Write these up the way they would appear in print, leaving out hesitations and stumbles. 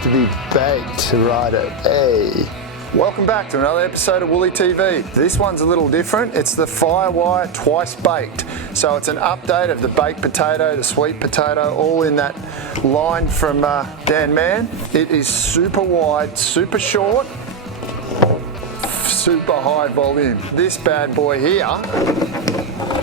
have to be baked to ride it. Hey. Welcome back to another episode of WOOLY TV. This one's a little different. It's the Firewire Twice Baked. So it's an update of the baked potato, the sweet potato, all in that line from Dan Mann. It is super wide, super short, super high volume. This bad boy here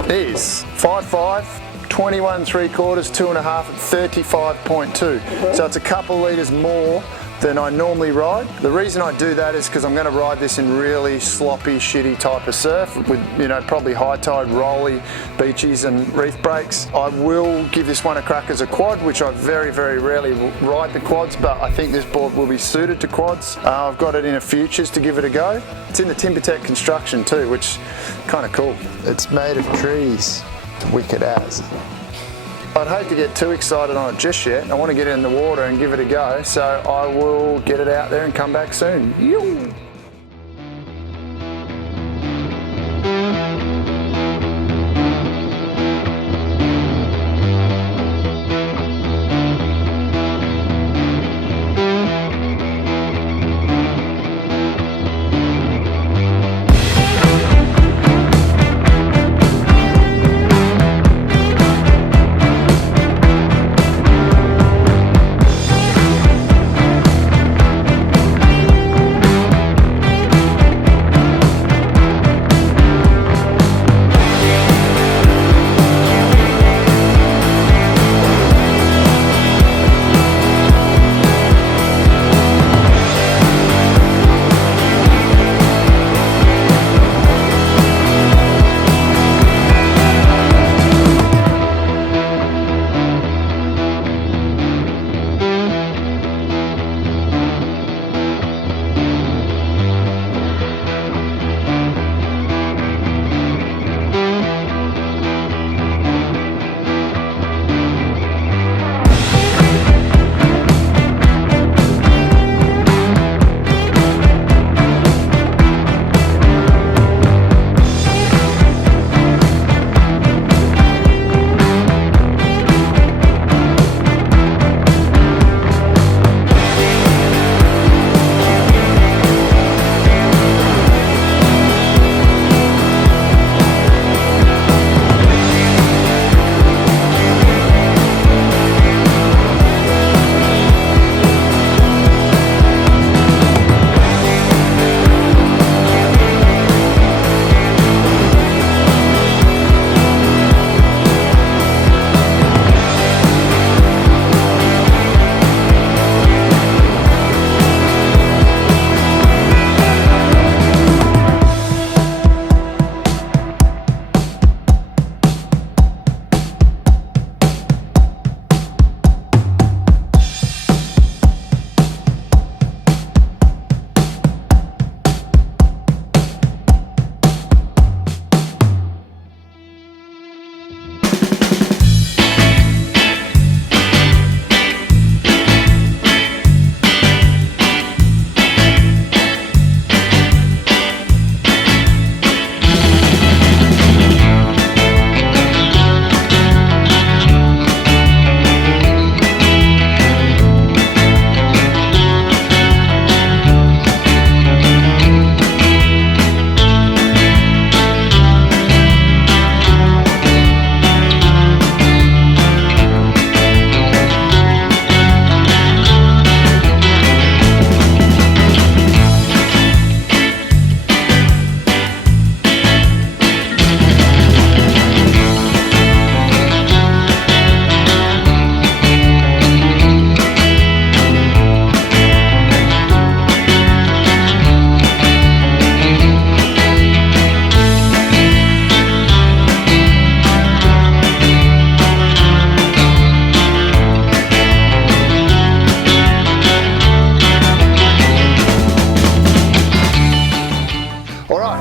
is 5.5, 21 3/4, 2.5 at 35.2. So it's a couple litres more than I normally ride. The reason I do that is because I'm going to ride this in really sloppy, shitty type of surf with, you know, probably high tide, rolly, beaches and reef breaks. I will give this one a crack as a quad, which I very, very rarely ride the quads, but I think this board will be suited to quads. I've got it in a futures to give it a go. It's in the TimberTech construction too, which is kind of cool. It's made of trees. Wicked as. I'd hate to get too excited on it just yet. I want to get it in the water and give it a go, so I will get it out there and come back soon. Yoo!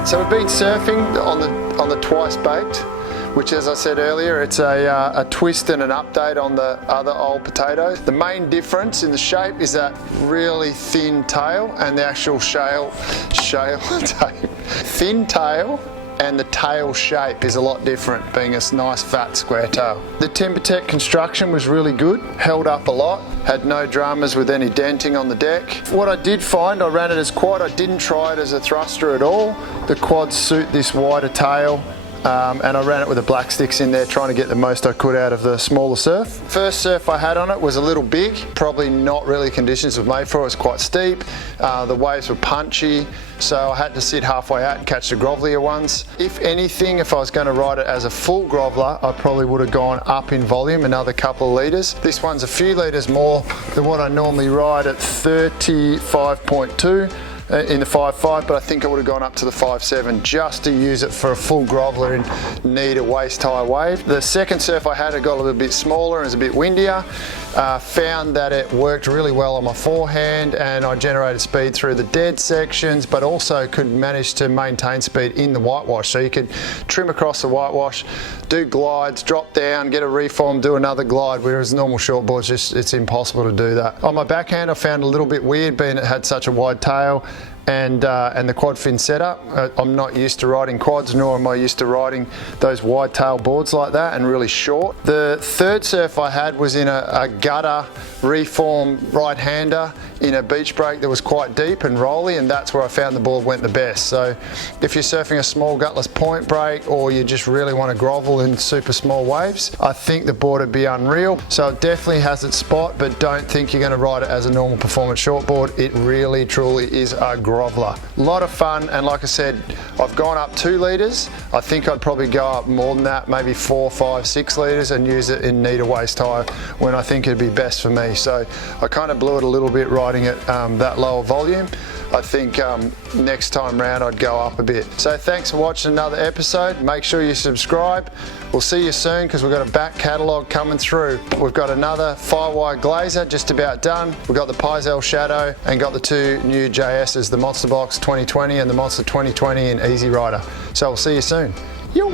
So we've been surfing on the Twice Baked, which, as I said earlier, it's a twist and an update on the other old potatoes. The main difference in the shape is that really thin tail and the actual shale tape. Thin tail, and the tail shape is a lot different, being a nice fat square tail. The TimberTech construction was really good, held up a lot, had no dramas with any denting on the deck. What I did find, I ran it as quad, I didn't try it as a thruster at all. The quads suit this wider tail. And I ran it with the black sticks in there, trying to get the most I could out of the smaller surf. First surf I had on it was a little big, probably not really conditions were made for it. It was quite steep, the waves were punchy, so I had to sit halfway out and catch the grovellier ones. If anything, if I was going to ride it as a full groveller, I probably would have gone up in volume, another couple of litres. This one's a few litres more than what I normally ride at 35.2. In the 5.5, but I think I would have gone up to the 5.7 just to use it for a full groveller in need a waist high wave. The second surf I had, it got a little bit smaller and it was a bit windier. Found that it worked really well on my forehand and I generated speed through the dead sections, but also could manage to maintain speed in the whitewash. So you could trim across the whitewash, do glides, drop down, get a reform, do another glide, whereas normal shortboards, it's impossible to do that. On my backhand, I found a little bit weird being it had such a wide tail and the quad fin setup. I'm not used to riding quads, nor am I used to riding those wide tail boards like that and really short. The third surf I had was in a gutter reform right-hander in a beach break that was quite deep and rolly, and that's where I found the board went the best. So if you're surfing a small gutless point break or you just really want to grovel in super small waves, I think the board would be unreal. So it definitely has its spot, but don't think you're going to ride it as a normal performance shortboard. It really truly is a groveller. A lot of fun, and like I said, I've gone up 2 litres. I think I'd probably go up more than that, maybe 4, 5, 6 litres and use it in need a waist high when I think it'd be best for me. So I kind of blew it a little bit riding it that lower volume. I think next time round I'd go up a bit. So thanks for watching another episode. Make sure you subscribe. We'll see you soon because we've got a back catalogue coming through. We've got another Firewire Glazer just about done. We've got the Pizel Shadow and got the 2 new JSs, the Monster Box 2020 and the Monster 2020 in Easy Rider. So we'll see you soon. Yo.